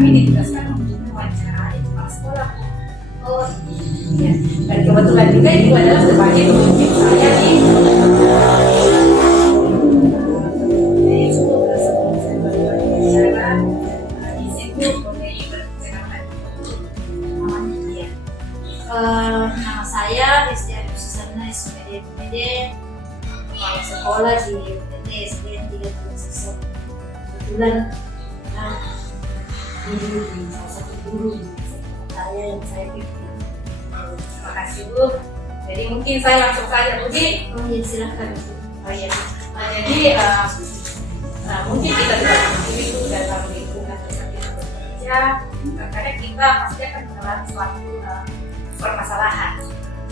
kami ditugaskan untuk mewawancarai kepala sekolah. Oh iya, dan kebetulan juga itu adalah sebagai pemimpin saya di nama saya Destiani Susana SPD kepala sekolah di UPT SDN 3 kebetulan di salah satu guru saya yang saya pimpin. Terima kasih Bu. Jadi mungkin saya langsung saja Bu. Oh iya silahkan Bu. Oh iya. Jadi mungkin kita tidak itu dalam lingkungan tempat kita bekerja, karena kita pasti akan mengalami suatu permasalahan.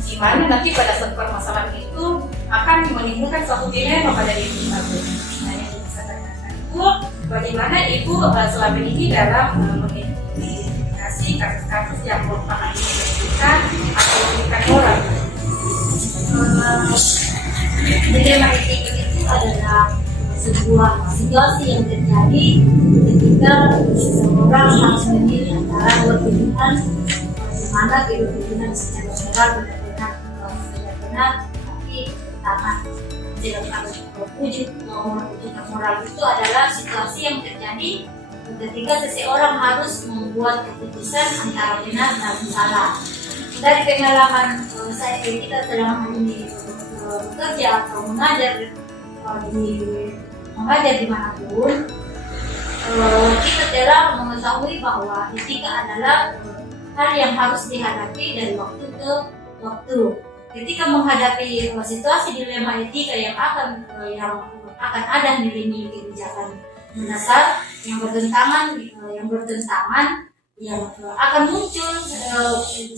Di mana nanti pada saat permasalahan itu akan menimbulkan suatu dilema pada diri kita. Nah, yang bisa tanyakan itu bagaimana Ibu selama ini dalam mengidentifikasi kasus-kasus yang merupakan kita atau merugikan orang. Dilema etika itu adalah sebuah situasi yang terjadi ketika seseorang harus memilih antara dua pilihan, di mana kedua pilihan secara moral benar-benar tapi pertama tidak wujud moral itu adalah situasi yang terjadi ketika seseorang harus membuat keputusan antara benar dan salah. Dari pengalaman saya kita selama ini bekerja atau mengajar dimanapun, kita telah mengetahui bahwa etika adalah hal yang harus dihadapi dari waktu ke waktu. Ketika menghadapi situasi dilema etika yang akan ada nilai-nilai kebijakan mendasar yang bertentangan yang akan muncul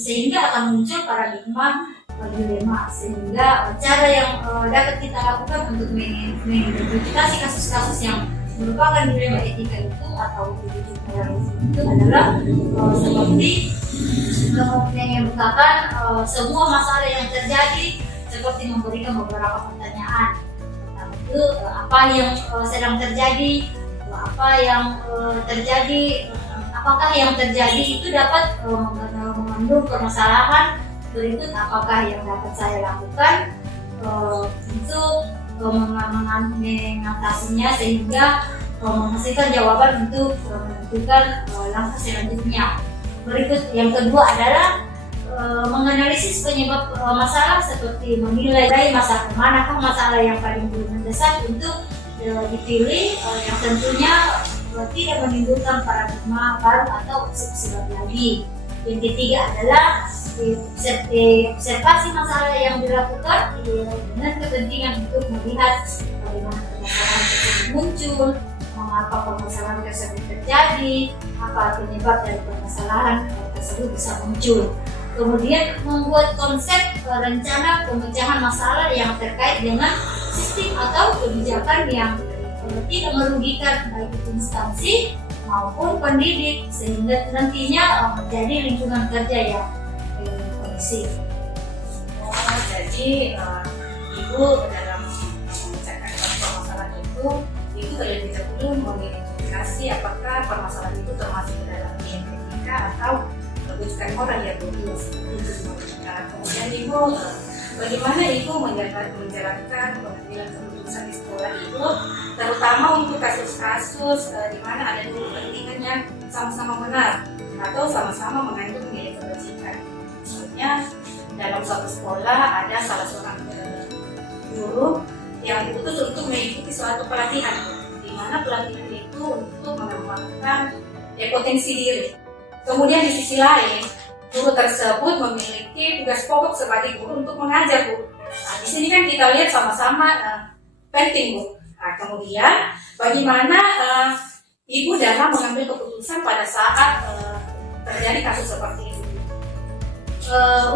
sehingga akan muncul paradigma dilema, sehingga cara yang dapat kita lakukan untuk mengidentifikasi kasus-kasus yang merupakan dilema etika itu atau itu adalah seperti mengemukakan semua masalah yang terjadi, seperti memberikan beberapa pertanyaan. Pertama itu apa yang sedang terjadi, apakah yang terjadi itu dapat mengandung permasalahan. Berikut apakah yang dapat saya lakukan untuk mengatasinya sehingga menghasilkan jawaban untuk menentukan langkah selanjutnya. Berikut yang kedua adalah menganalisis penyebab masalah, seperti menilai masalah manakah masalah yang paling mendesak untuk dipilih, yang tentunya tidak menimbulkan paradigma baru atau observasi lagi. Yang ketiga adalah observasi masalah yang dilakukan dengan kepentingan untuk melihat bagaimana permasalahan tersebut muncul, mengapa permasalahan tersebut terjadi, apa penyebab dari permasalahan tersebut bisa muncul. Kemudian membuat konsep rencana pemecahan masalah yang terkait dengan sistem atau kebijakan yang tidak merugikan baik itu instansi maupun pendidik, sehingga nantinya menjadi lingkungan kerja yang kondusif. Jadi Ibu dalam memecahkan permasalahan itu terlebih dahulu mengidentifikasi apakah permasalahan itu termasuk ke dalam etika atau merugikan orang yang begitu. Kemudian Ibu bagaimana Ibu menjalankan pengambilan keputusan di sekolah Ibu, terutama untuk kasus-kasus di mana ada dua kepentingan yang sama-sama benar atau sama-sama mengandung nilai kebajikan. Misalnya dalam suatu sekolah ada salah seorang guru yang diputus untuk mengikuti suatu pelatihan, di mana pelatihan itu untuk mengembangkan potensi diri. Kemudian di sisi lain, guru tersebut memiliki tugas pokok sebagai guru untuk mengajar, Bu. Nah, di sini kan kita lihat sama-sama penting, Bu. Nah, kemudian bagaimana Ibu dalam mengambil keputusan pada saat terjadi kasus seperti itu?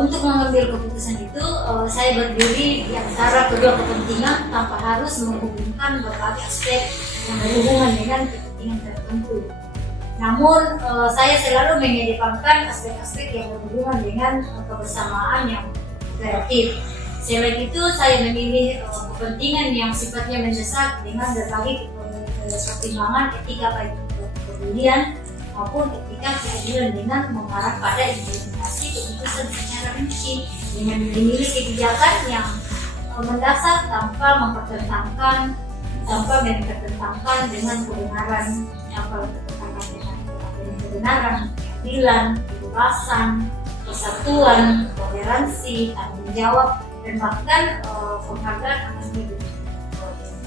Untuk mengambil keputusan itu, saya berdiri di antara kedua kepentingan tanpa harus menghubungkan berbagai aspek yang berhubungan dengan kepentingan tertentu. Namun, saya selalu mengedepankan aspek-aspek yang berhubungan dengan kebersamaan yang kreatif. Selain itu, saya memilih kepentingan yang sifatnya mendesak dengan berbagai pertimbangan etika baik kepedulian, maupun ketika keadilan dengan mengarah pada implementasi keputusan secara rinci dengan memilih kebijakan yang mendasar tanpa mempertentangkan dengan kebenaran, kebenaran, keadilan, kebebasan, persatuan, toleransi, tanggung jawab, dan bahkan penghargaan atas hidup.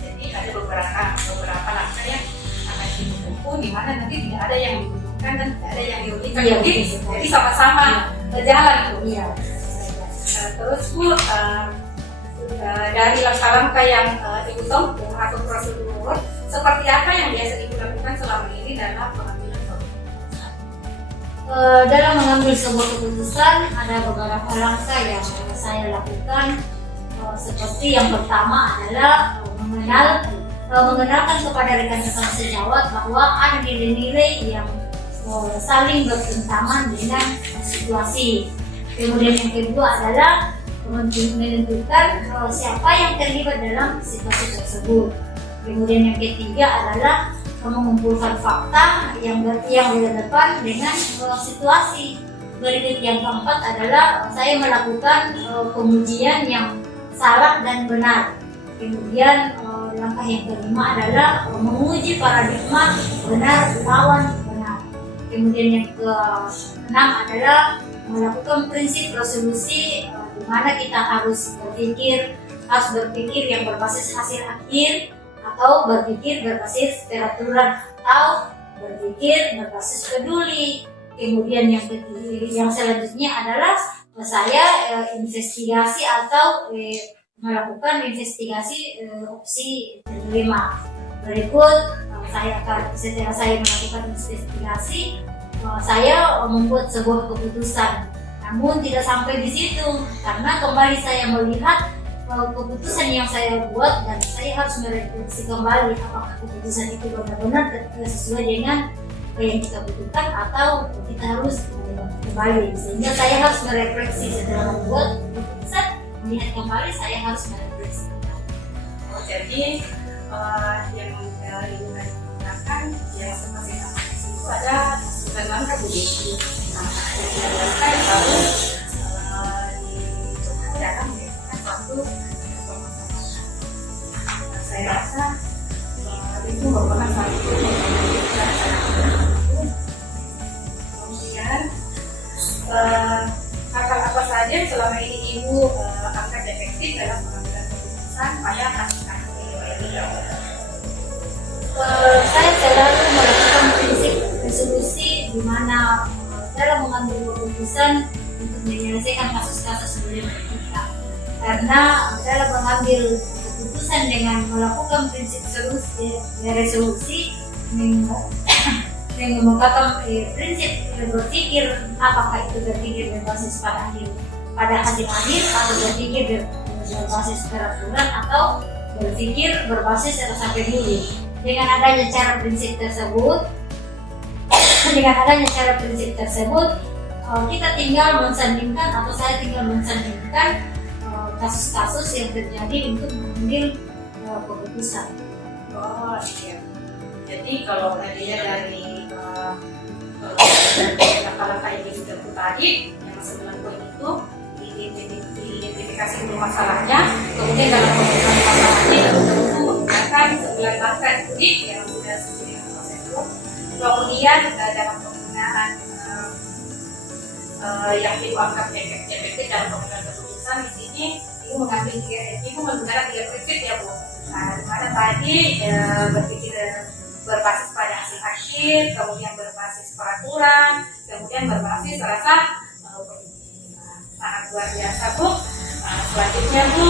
Jadi ada beberapa langkah yang akan ditempuh di mana nanti tidak ada yang dibutuhkan dan tidak ada yang dirugikan. Iya, jadi sama-sama berjalan tuh. Iya. Terus Bu, dari langkah-langkah yang Ibu tempuh atau prosedur, seperti apa yang biasa Ibu lakukan selama ini dalam pengambilan keputusan? Dalam mengambil sebuah keputusan ada beberapa langkah yang saya lakukan. Seperti yang pertama adalah mengenalkan kepada rekan-rekan sejawat bahwa ada nilai-nilai yang saling bertentangan dengan situasi. Kemudian yang kedua adalah menentukan siapa yang terlibat dalam situasi tersebut. Kemudian yang ketiga adalah mengumpulkan fakta yang berhadapan dengan situasi. Berikut yang keempat adalah saya melakukan pengujian yang salah dan benar. Kemudian langkah yang kelima adalah menguji paradigma benar lawan benar. Kemudian yang keenam adalah melakukan prinsip resolusi, di mana kita harus berpikir yang berbasis hasil akhir, atau berpikir berbasis peraturan, atau berpikir berbasis peduli. Kemudian yang selanjutnya adalah saya investigasi atau melakukan investigasi opsi kelima. Berikut setelah saya melakukan investigasi, saya membuat sebuah keputusan. Namun tidak sampai di situ, karena kembali saya melihat keputusan yang saya buat dan saya harus merefleksi kembali apakah keputusan itu benar-benar sesuai dengan apa yang kita butuhkan atau kita harus kembali. Sehingga saya harus merefleksi setelah membuat keputusan, melihat kembali saya harus merefleksi. Jadi yang Ibu gunakan yang seperti itu ada 9 langkah Bu. Langkah yang harus dalam suatu permasalahan. Saya rasa itu merupakan satu kemudian apa saja yang selama ini Ibu anggap efektif dalam pengambilan keputusan pada kasus-kasus ini. Saya selalu melakukan prinsip resolusi, di mana dalam mengambil keputusan untuk menyelesaikan kasus-kasus sebelum etika. Karena dalam mengambil keputusan dengan melakukan prinsip resolusi menggunakan prinsip berpikir, apakah itu berpikir berbasis pada hasil akhir atau berpikir berbasis peraturan atau berpikir berbasis rasa peduli. Dengan adanya cara prinsip tersebut, kita tinggal mensandingkan atau saya tinggal mensandingkan kasus-kasus yang terjadi untuk mengambil keputusan. Oh iya. Jadi kalau tadinya dari langkah-langkah yang ditempuh tadi, yang 9 poin itu diidentifikasi dulu masalahnya, kemudian dalam pemecahan masalahnya tentu menggunakan 9 langkah tadi yang sudah sesuai dengan prosedur. Kemudian dalam penggunaan yang Ibu anggap efektif dalam pengambilan keputusan, di sini Ibu menggunakan 3 prinsip ya Bu. Nah, di mana tadi berpikir berbasis pada hasil akhir, kemudian berbasis peraturan, kemudian berbasis rasa sangat luar biasa Bu. Selanjutnya Bu,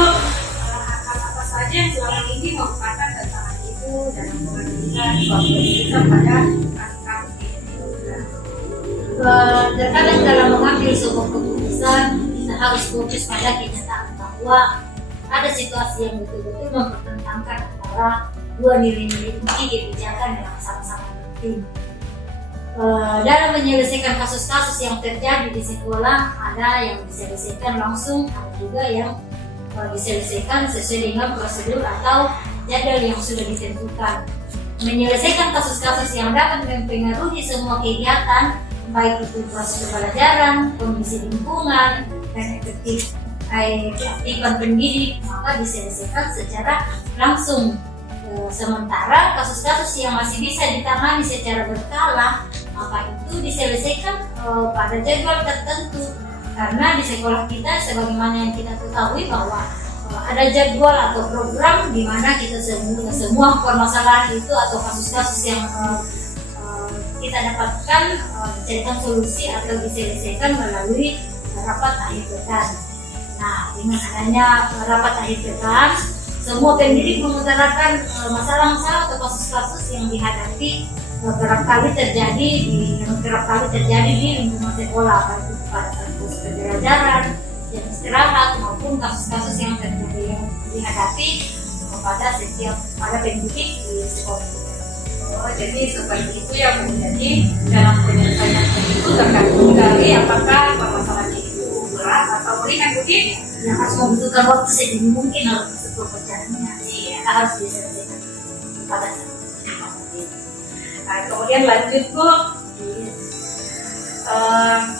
apa saja yang selama ini merupakan tantangan Ibu dalam pengambilan suatu keputusan pada kasus-kasus ini? Terkadang dalam mengambil sebuah keputusan kita harus fokus pada kenyataan bahwa ada situasi yang betul-betul mempertentangkan antara dua nilai-nilai inti kebijakan yang sama-sama penting. Dalam menyelesaikan kasus-kasus yang terjadi di sekolah, ada yang diselesaikan langsung, ada juga yang diselesaikan sesuai dengan prosedur atau jadwal yang sudah ditentukan. menyelesaikan kasus-kasus yang dapat mempengaruhi semua kegiatan, baik itu proses pembelajaran, kondisi lingkungan, dan keaktifan pendidik, maka diselesaikan secara langsung. Sementara kasus-kasus yang masih bisa ditangani secara berkala, maka itu diselesaikan pada jadwal tertentu. Karena di sekolah kita, sebagaimana yang kita ketahui bahwa ada jadwal atau program di mana kita semua permasalahan itu atau kasus-kasus yang kita dapatkan dicarikan solusi atau diselesaikan melalui rapat akhir pekan. Nah, dengan adanya rapat akhir pekan, semua pendidik mengutarakan masalah-masalah atau kasus-kasus yang dihadapi kerap kali terjadi di lingkungan sekolah, baik itu pada kasus pembelajaran, jam istirahat, maupun kasus-kasus yang dihadapi pada pendidik di sekolah. Oh, jadi seperti itu ya Bu. Jadi dalam penyelesaian itu tergantung dari apakah permasalahannya itu berat atau ringan Bu. Yang harus membutuhkan waktu sedini mungkin untuk pecahannya, harus diselesaikan pada saat. Nah, kemudian lanjut Bu.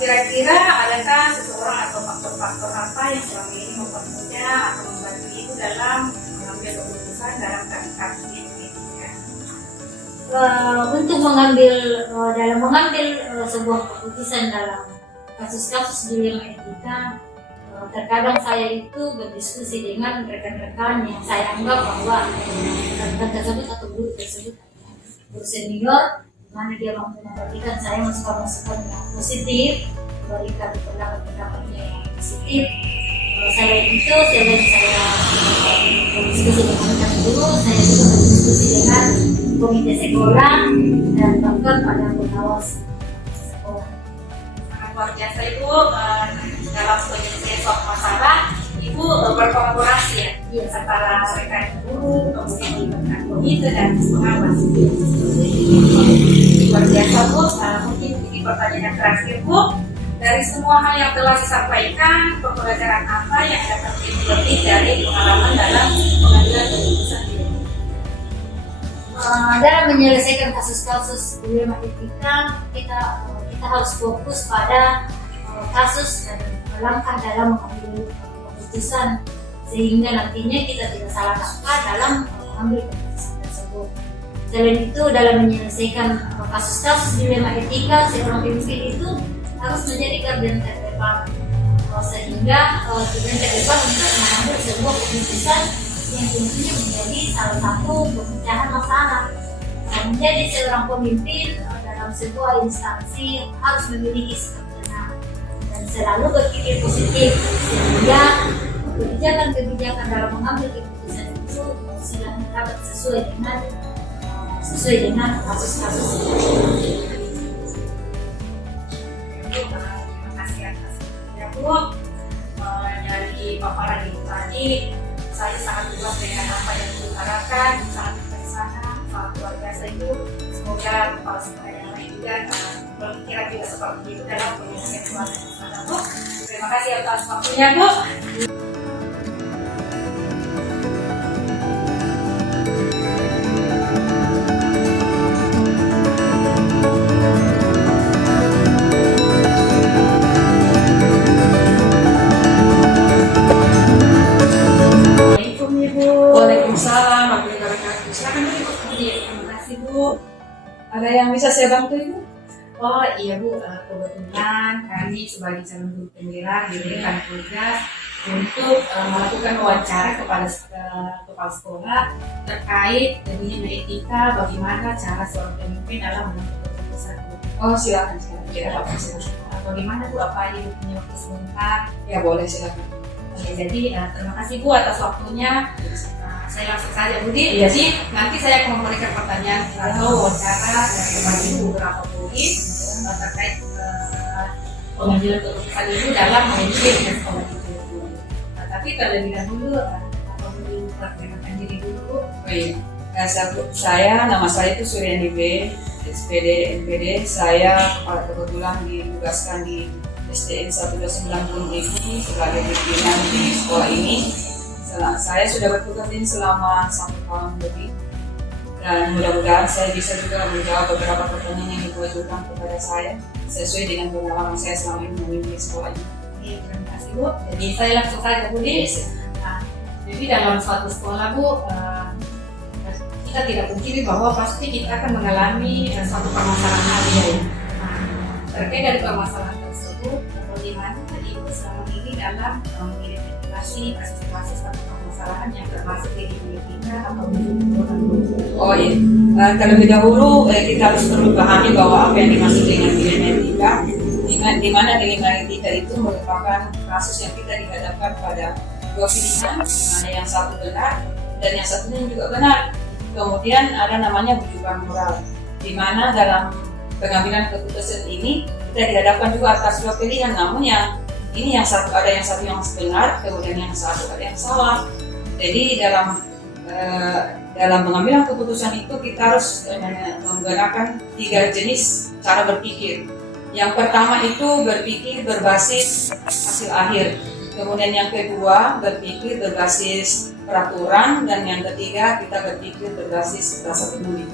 Kira-kira adakah seseorang atau faktor-faktor apa yang selama ini mempermudah atau membantu itu dalam mengambil keputusan dalam kasus ini? Untuk mengambil sebuah keputusan dalam kasus-kasus dilema etika, terkadang saya itu berdiskusi dengan rekan-rekan yang saya anggap bahwa rekan tersebut atau guru tersebut guru senior, mana dia mampu memberikan saya masukan-masukan yang positif, memberikan pendapat-pendapatnya yang positif. Selain itu, selain saya berdiskusi dengan rekan guru, saya juga berdiskusi dengan komite sekolah dan bahkan pada pengawas sekolah. Sangat luar biasa Ibu, dalam penyelesaian suatu masalah Ibu berkolaborasi ya antara rekan guru, kemudian rekan komite dan pengawas. Luar biasa Bu. Mungkin ini pertanyaan yang terakhir Bu. Dari semua hal yang telah disampaikan, pembelajaran apa yang dapat dipetik dari pengalaman dalam pengambilan keputusan ini? Dalam menyelesaikan kasus-kasus dilema etika, kita harus fokus pada kasus dan langkah dalam mengambil keputusan, sehingga nantinya kita tidak salah langkah dalam mengambil keputusan tersebut. Selain itu, dalam menyelesaikan kasus-kasus dilema etika, seorang pemimpin itu harus menjadi garda terdepan, sehingga tujuan terdepan untuk mengambil sebuah keputusan yang tentunya menjadi salah satu pemecahan masalah. Menjadi seorang pemimpin dalam sebuah instansi harus memiliki sikap tenang dan selalu berpikir positif, sehingga kebijakan-kebijakan dalam mengambil keputusan itu sudah dapat sesuai dengan kasus-kasus. Terima kasih atas ya Bu. Dari paparan Ibu tadi, saya sangat puas dengan apa yang diutarakan, sangat terkesan, sangat luar biasa itu. Semoga kepala sekolah yang lain juga berpikiran juga seperti itu dalam penyelesaian keluarga Bu. Terima kasih atas waktunya Bu. Ada yang bisa saya bantu Ibu? Oh iya Bu, kebetulan kami sebagai calon guru penggerak diberikan tugas untuk melakukan wawancara kepada kepala sekolah terkait dengan etika, bagaimana cara seorang pemimpin dalam menentukan keputusan. Oh silakan. Tidak apa-apa, silakan. Bagaimana Bu, apa Ibu punya waktu sebentar? Ya boleh, silakan. Oke, jadi terima kasih Bu atas waktunya. Saya langsung saja Budi. Jadi nanti saya akan memberikan pertanyaan atau wawancara kepada beberapa poin terkait pengambilan keputusan itu dalam memimpin sekolah itu. Tapi terlebih dahulu atau dulu perkenalkan diri dulu. Oh iya. Nama saya itu Suryani B, SPD NPD. Saya kebetulan ditugaskan di STN 129 Gunung ini sebagai pimpinan di sekolah ini. Saya sudah bertugas ini selama 1 tahun lebih. dan mudah-mudahan saya bisa juga menjawab beberapa pertanyaan yang Ibu ajukan kepada saya sesuai dengan pengalaman saya selama ini memimpin sekolah ini. Terima kasih Bu. Jadi saya langsung saja Bu. Nah, jadi dalam suatu sekolah Bu, kita tidak pungkiri bahwa pasti kita akan mengalami suatu permasalahan harian. Nah, terkait dari permasalahan tersebut, bagaimana Ibu selama ini dalam mengidentifikasi suatu permasalahan yang termasuk di Filipina atau di Oh iya, terlebih dahulu kita harus perlu pahami bahwa apa yang dimaksud dengan genetika, di mana genetika itu merupakan kasus yang kita dihadapkan pada dua pilihan, di mana yang satu benar dan yang satunya juga benar. Kemudian ada namanya rujukan moral, di mana dalam pengambilan keputusan ini kita dihadapkan juga atas dua pilihan, namun yang ini yang satu ada yang satu yang benar, kemudian yang satu ada yang salah. Jadi dalam pengambilan keputusan itu kita harus menggunakan 3 jenis cara berpikir. Yang pertama itu berpikir berbasis hasil akhir, kemudian yang kedua berpikir berbasis peraturan, dan yang ketiga kita berpikir berbasis rasa peduli.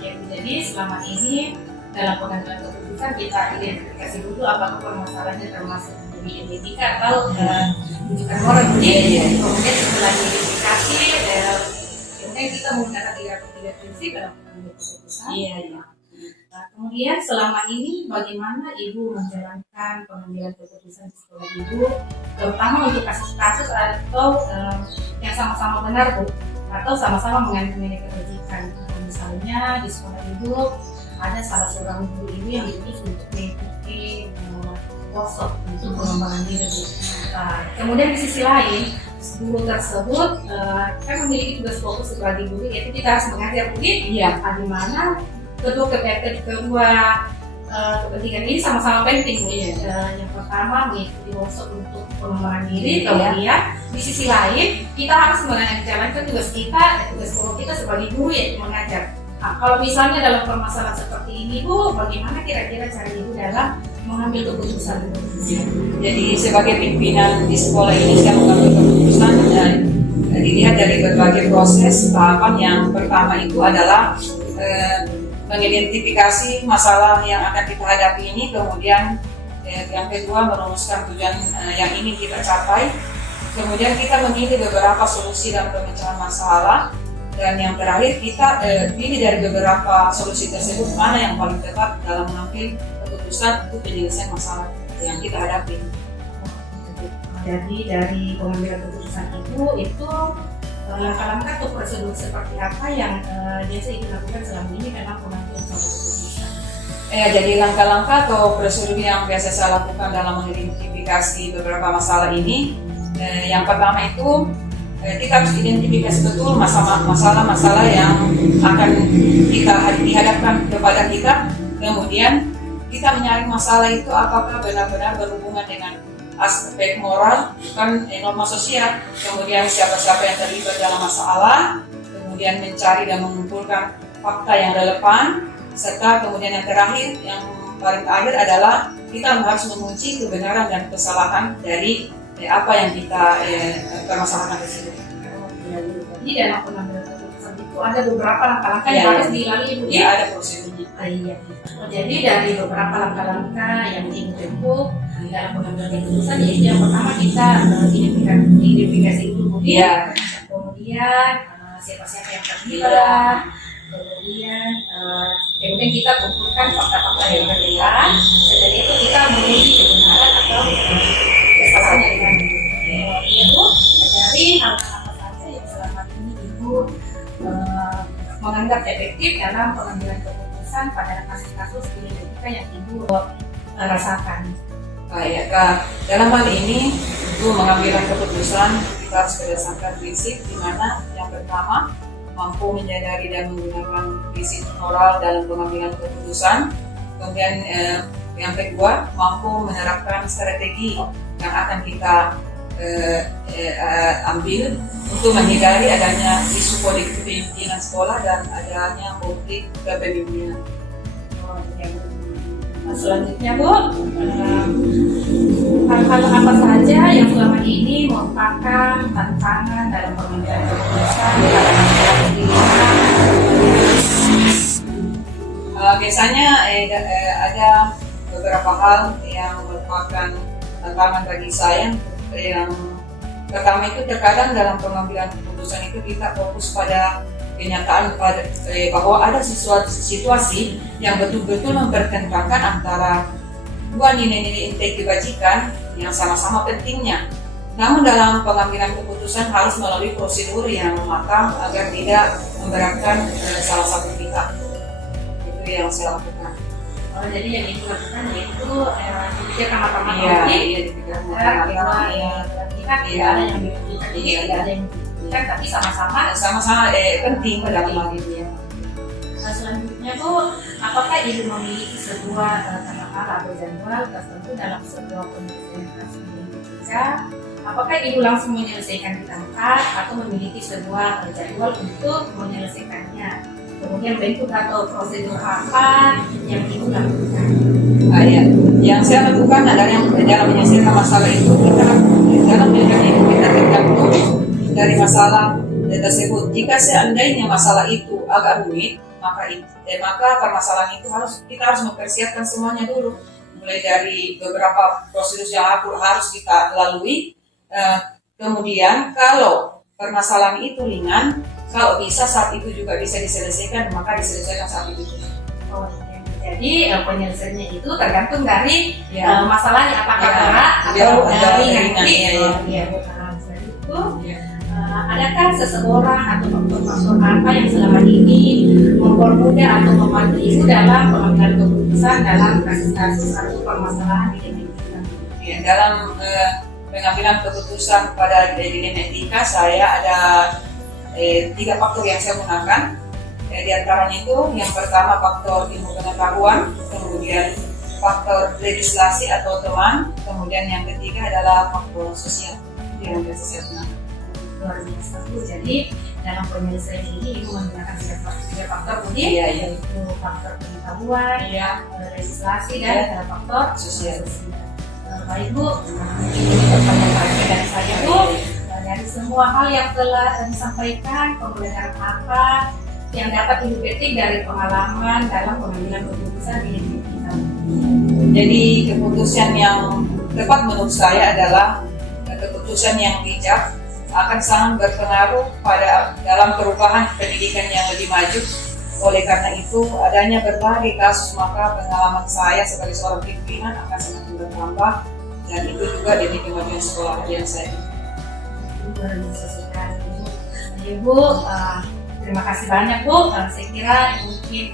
Jadi selama ini dalam pengambilan keputusan kita identifikasi dulu apakah permasalahannya termasuk di etika atau rujukan moral. Kemudian setelah diidentifikasi, kemudian kita menggunakan 3 prinsip dalam pengambilan keputusan. Nah, kemudian selama ini bagaimana Ibu menjalankan pengambilan keputusan di sekolah Ibu, terutama untuk kasus-kasus atau yang sama-sama benar Bu, atau sama-sama mengandung nilai kebajikan. Misalnya di sekolah Ibu ada salah seorang guru Ibu yang diutus untuk mengikuti workshop untuk pengembangan diri. Kemudian di sisi lain, guru tersebut kan memiliki tugas fokus sebagai guru, yaitu kita harus mengajar Bu. Di mana kedua kepentingan ini sama-sama penting Bu. Yang pertama mengikuti workshop untuk pengembangan diri, kemudian di sisi lain kita harus menjalankan tugas kita, tugas pokok kita sebagai guru, yaitu mengajar. Nah, kalau misalnya dalam permasalahan seperti ini Bu, bagaimana kira-kira cara Ibu dalam mengambil keputusan? Jadi sebagai pimpinan di sekolah ini saya mengambil keputusan dan dilihat dari berbagai proses. Tahapan yang pertama itu adalah mengidentifikasi masalah yang akan kita hadapi ini, kemudian yang kedua merumuskan tujuan yang ingin kita capai, kemudian kita memilih beberapa solusi dalam pemecahan masalah, dan yang terakhir kita pilih dari beberapa solusi tersebut mana yang paling tepat dalam mengambil keputusan untuk penyelesaian masalah yang kita hadapi. Jadi dari pengambilan keputusan itu langkah-langkah atau prosedur seperti apa yang biasa Ibu lakukan selama ini dalam pengambilan keputusan? Jadi langkah-langkah atau prosedur yang biasa saya lakukan dalam mengidentifikasi beberapa masalah ini, yang pertama itu kita harus identifikasi betul masalah-masalah yang akan kita dihadapkan kepada kita. Kemudian kita menyaring masalah itu apakah benar-benar berhubungan dengan aspek moral, bukan norma sosial. Kemudian siapa-siapa yang terlibat dalam masalah, kemudian mencari dan mengumpulkan fakta yang relevan, serta kemudian yang terakhir, yang paling akhir adalah kita harus mengunci kebenaran dan kesalahan dari apa yang kita permasalahkan tersebut. Jadi dalam pengambilan keputusan itu ada beberapa langkah-langkah yang harus dilalui Bu. Ada prosedurnya. Jadi dari beberapa langkah-langkah yang Ibu tempuh dalam pengambilan keputusan, yaitu yang pertama kita identifikasi dulu Bu. Kemudian siapa-siapa yang terlibat, kemudian kita kumpulkan fakta-fakta yang berbeda, dan itu kita menguji kebenaran atau kesalahan yang ada. Ibu mencari hal-hal apa saja yang selama ini Ibu menganggap efektif dalam pengambilan keputusan pada kasus-kasus genetika yang Ibu rasakan. Dalam hal ini untuk mengambil keputusan kita harus berdasarkan prinsip, di mana yang pertama mampu menyadari dan menggunakan prinsip moral dalam pengambilan keputusan. Kemudian yang kedua mampu menerapkan strategi yang akan kita ambil untuk menghindari adanya isu politik kepemimpinan sekolah dan adanya konflik kepemimpinan. Selanjutnya Bu, hal-hal apa saja yang selama ini merupakan tantangan dalam pengambilan keputusan dalam masalah pendidikan Biasanya ada beberapa hal yang merupakan tantangan bagi saya. Yang pertama itu terkadang dalam pengambilan keputusan itu kita fokus pada kenyataan bahwa ada sesuatu situasi yang betul-betul mempertentangkan antara dua nilai-nilai inti kebajikan yang sama-sama pentingnya. Namun dalam pengambilan keputusan harus melalui prosedur yang matang agar tidak memberatkan salah satu pihak. Itu yang saya lakukan. Oh, jadi yang ibu lakukan yaitu dipikirkan matang-matang. Iya, dipikirkan matang-matang. Tidak ada yang dirugikan, tidak ada yang dirugikan, tapi sama-sama penting dalam hal ini. Nah, selanjutnya tuh, apakah ibu memiliki sebuah tata atau jadwal tertentu dalam sebuah konsentrasi kerja? Apakah ibu langsung menyelesaikan di tempat atau memiliki sebuah jadwal untuk menyelesaikannya? Kemudian bentuk atau prosedur apa yang ibu lakukan? Ya. Yang saya lakukan adalah yang dalam menyelesaikan masalah itu dalam menyelesaikan itu kita tergantung dari masalah tersebut. Jika seandainya masalah itu agak rumit, maka permasalahan itu kita harus mempersiapkan semuanya dulu, mulai dari beberapa prosedur yang harus kita lalui. Kemudian kalau permasalahan itu ringan, kalau bisa saat itu juga bisa diselesaikan, maka diselesaikan saat itu. Oh, jadi penyelesaiannya itu tergantung dari masalahnya, apakah berat atau ringan. Adakah seseorang atau faktor-faktor apa yang selama ini mempermudah atau membantu ibu dalam pengambilan keputusan dalam kasus-kasus atau permasalahan di etika? Ya, dalam pengambilan keputusan pada dilema etika, saya ada 3 faktor yang saya gunakan. Di antaranya itu yang pertama faktor ilmu pengetahuan, kemudian faktor legislasi atau teman, kemudian yang ketiga adalah faktor sosial yang biasa saya gunakan. Luar biasa Bu. Jadi dalam penyelesaian ini ibu menggunakan 3 faktor Budi, yaitu faktor pengetahuan, legislasi dan faktor sosial. Baik Bu, ini pertanyaan dari saya Bu. Dari semua hal yang telah disampaikan, pembelajaran apa yang dapat ibu petik dari pengalaman dalam pengambilan keputusan di hidup kita? Jadi keputusan yang tepat menurut saya adalah keputusan yang bijak, akan sangat berpengaruh dalam perubahan pendidikan yang lebih maju. Oleh karena itu, adanya berbagai kasus, maka pengalaman saya sebagai seorang pimpinan akan semakin bertambah, dan itu juga demi kemajuan sekolah yang saya. Luar biasa sekali Ibu. Terima kasih banyak Bu. Saya kira mungkin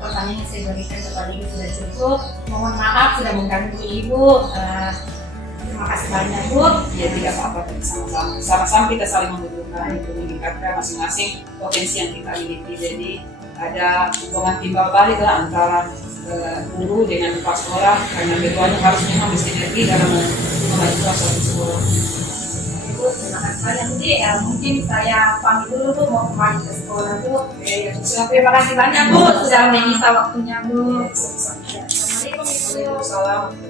pertanyaan yang saya berikan kepada Ibu sudah cukup. Mohon maaf sudah mengganggu Ibu. Terima kasih banyak Bu. Ya, tidak apa-apa, sama-sama kita saling membutuhkan untuk meningkatkan masing-masing potensi yang kita miliki. Jadi ada hubungan timbal balik lah antara guru dengan kepala sekolah, karena keduanya harus memang bersinergi dalam memajukan suatu sekolah. Bu, terima kasih banyak Budi. Mungkin saya pamit dulu Bu, mau kembali ke sekolah Bu. Terima kasih banyak Bu sudah menyita waktunya Bu. Assalamualaikum warahmatullahi wabarakatuh.